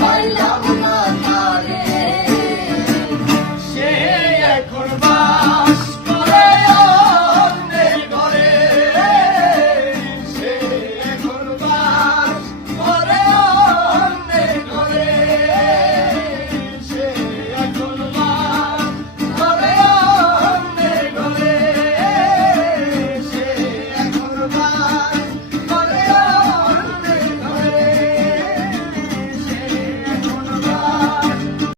We love you.